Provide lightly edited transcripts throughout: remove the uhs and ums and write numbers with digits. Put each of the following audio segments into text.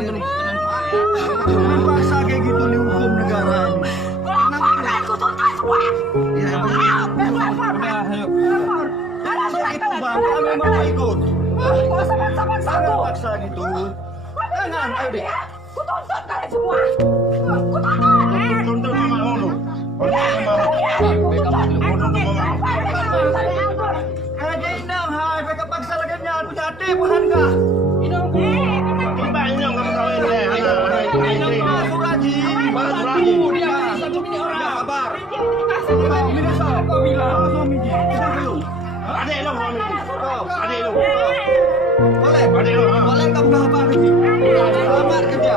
Jangan paksa kayak gitu nih hukum negara ini. Aku tuntas semua. Ya, udah, ayo. Itu bang, kami mau ikut. Kok sama-sama Jangan aku? paksa gitu. Jangan, ayo deh. Ku tuntut kalian semua. Ku tuntut. Tuntut mama dulu. Aja inang, hai, mereka paksa lagi aku jadi bukan kah? Tiba ini yang kamu kawin deh. Inang Suraji, Suraji. dia satu ini orang. Kabar. Minum sok, kau bilang suami dia. Ada lo suami. Ada lo. Boleh, Ada lo. boleh kamu kabar lagi. Selamat kerja.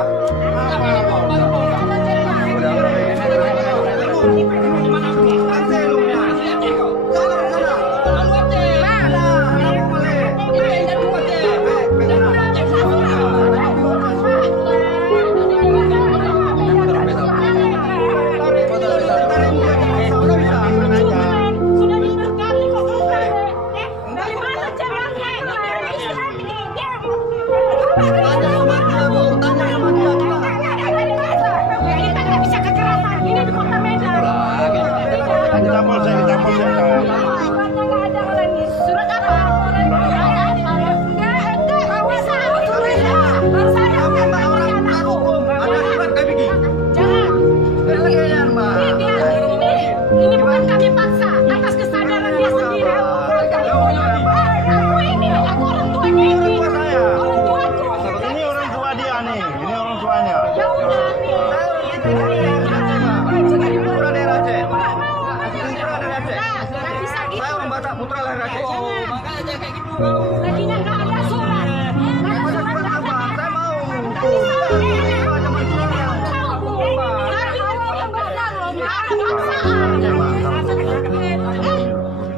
Ini bukan kami paksa, atas kesadaran dia sendiri. Aku ini, aku orang tuanya ini. Orang tuaku. Ini orang tua dia nih. Ini orang tuanya. Ya udah nih. Saya orang Batak, putra lahir Aceh. Tadinya nggak ada surat. Nggak ada surat apa? Saya mau.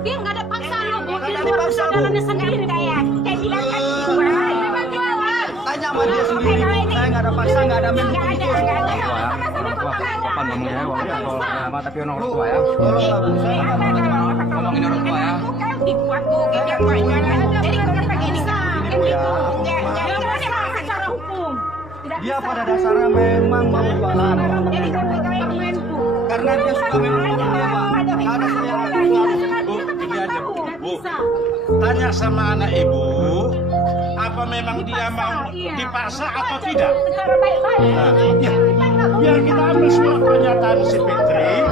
Dia nggak ada paksaan loh, dia buat kesadarannya sendiri kayak bilang kan Tanya sama dia sendiri. Saya nggak ada paksa, nggak ada main nggak ada. Apa ngomongnya orang tapi orang tua ya. Ngomongin orang tua ya. Dibuat tuh kayak banyak. Jadi kalau begini kan gitu. Secara hukum. Dia pada dasarnya memang mau jualan. Jadi kalau kayak gitu. Karena dia suka memang dia bang. Nggak ada saya. Bu, gini aja bu. Bu, tanya sama anak ibu. Apa memang dia mau dipaksa atau tidak? Secara baik-baik. Biar kita ambil semua pernyataan si Fitri.